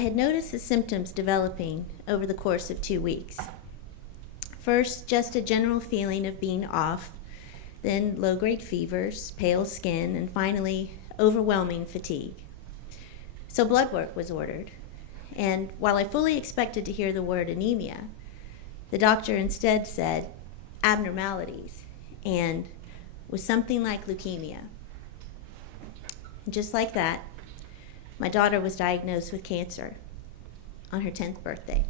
had noticed the symptoms developing over the course of 2 weeks. First, just a general feeling of being off, then low-grade fevers, pale skin, and finally, overwhelming fatigue. So blood work was ordered, and while I fully expected to hear the word anemia, the doctor instead said abnormalities and was something like leukemia. And just like that, my daughter was diagnosed with cancer on her 10th birthday.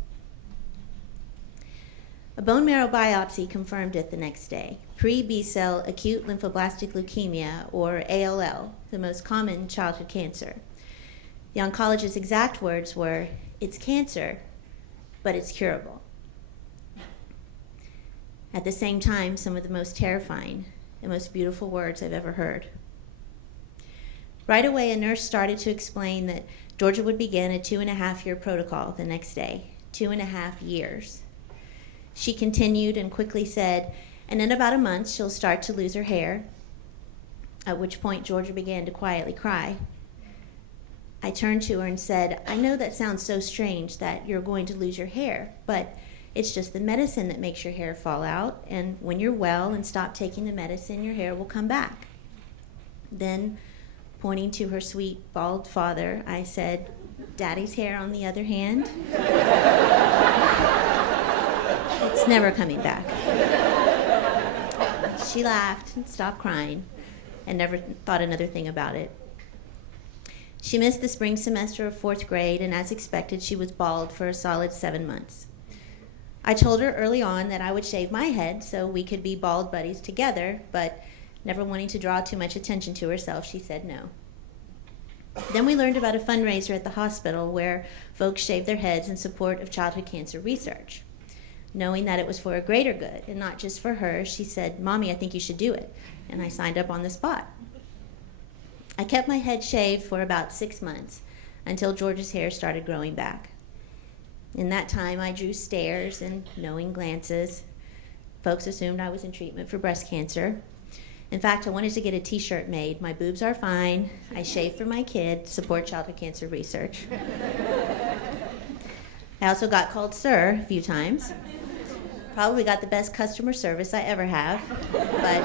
A bone marrow biopsy confirmed it the next day. Pre-B-cell acute lymphoblastic leukemia, or ALL, the most common childhood cancer. The oncologist's exact words were, "It's cancer, but it's curable." At the same time, some of the most terrifying and most beautiful words I've ever heard. Right away, a nurse started to explain that Georgia would begin a 2.5-year protocol the next day. 2.5 years. She continued and quickly said, and in about a month, she'll start to lose her hair, at which point Georgia began to quietly cry. I turned to her and said, "I know that sounds so strange that you're going to lose your hair, but it's just the medicine that makes your hair fall out, and when you're well and stop taking the medicine, your hair will come back." Then, pointing to her sweet, bald father, I said, "Daddy's hair, on the other hand, it's never coming back." She laughed and stopped crying and never thought another thing about it. She missed the spring semester of 4th grade, and as expected, she was bald for a solid 7 months. I told her early on that I would shave my head so we could be bald buddies together, but never wanting to draw too much attention to herself, she said no. Then we learned about a fundraiser at the hospital where folks shaved their heads in support of childhood cancer research. Knowing that it was for a greater good and not just for her, she said, "Mommy, I think you should do it." And I signed up on the spot. I kept my head shaved for about 6 months until George's hair started growing back. In that time, I drew stares and knowing glances. Folks assumed I was in treatment for breast cancer. In fact, I wanted to get a t-shirt made. "My boobs are fine. I shave for my kid. Support childhood cancer research." I also got called sir a few times. Probably got the best customer service I ever have, but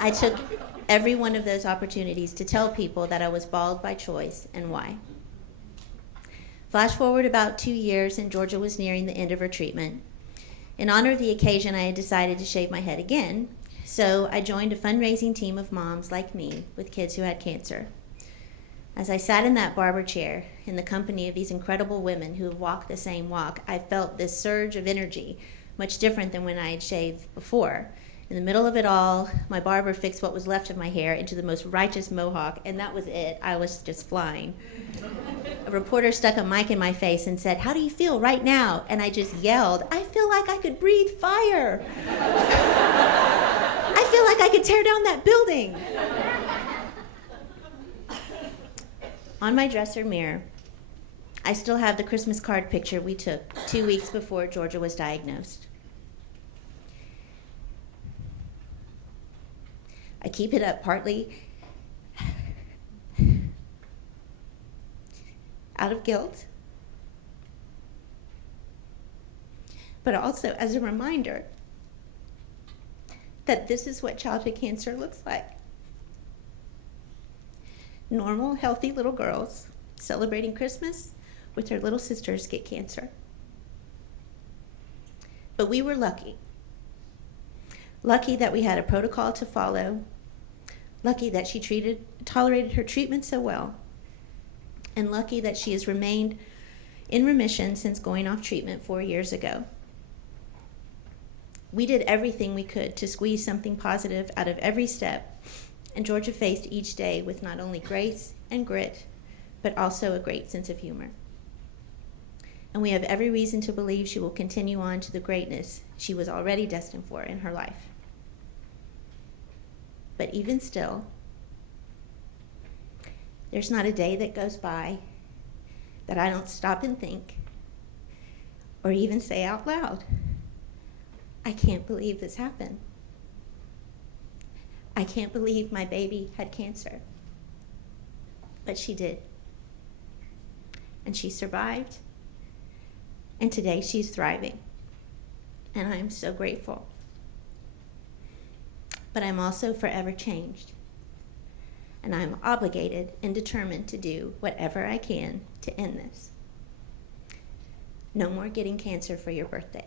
I took every one of those opportunities to tell people that I was bald by choice and why. Flash forward about 2 years, and Georgia was nearing the end of her treatment. In honor of the occasion, I had decided to shave my head again, so I joined a fundraising team of moms like me with kids who had cancer. As I sat in that barber chair in the company of these incredible women who have walked the same walk, I felt this surge of energy, much different than when I had shaved before. In the middle of it all, my barber fixed what was left of my hair into the most righteous mohawk, and that was it. I was just flying. A reporter stuck a mic in my face and said, "How do you feel right now?" And I just yelled, "I feel like I could breathe fire. I feel like I could tear down that building." On my dresser mirror, I still have the Christmas card picture we took 2 weeks before Georgia was diagnosed. I keep it up partly out of guilt, but also as a reminder that this is what childhood cancer looks like. Normal, healthy little girls celebrating Christmas with their little sisters get cancer. But we were lucky. Lucky that we had a protocol to follow. Lucky that she tolerated her treatment so well. And lucky that she has remained in remission since going off treatment 4 years ago. We did everything we could to squeeze something positive out of every step, and Georgia faced each day with not only grace and grit, but also a great sense of humor. And we have every reason to believe she will continue on to the greatness she was already destined for in her life. But even still, there's not a day that goes by that I don't stop and think, or even say out loud, "I can't believe this happened. I can't believe my baby had cancer." But she did. and she survived. And today she's thriving. And I'm so grateful. But I'm also forever changed. And I'm obligated and determined to do whatever I can to end this. No more getting cancer for your birthday.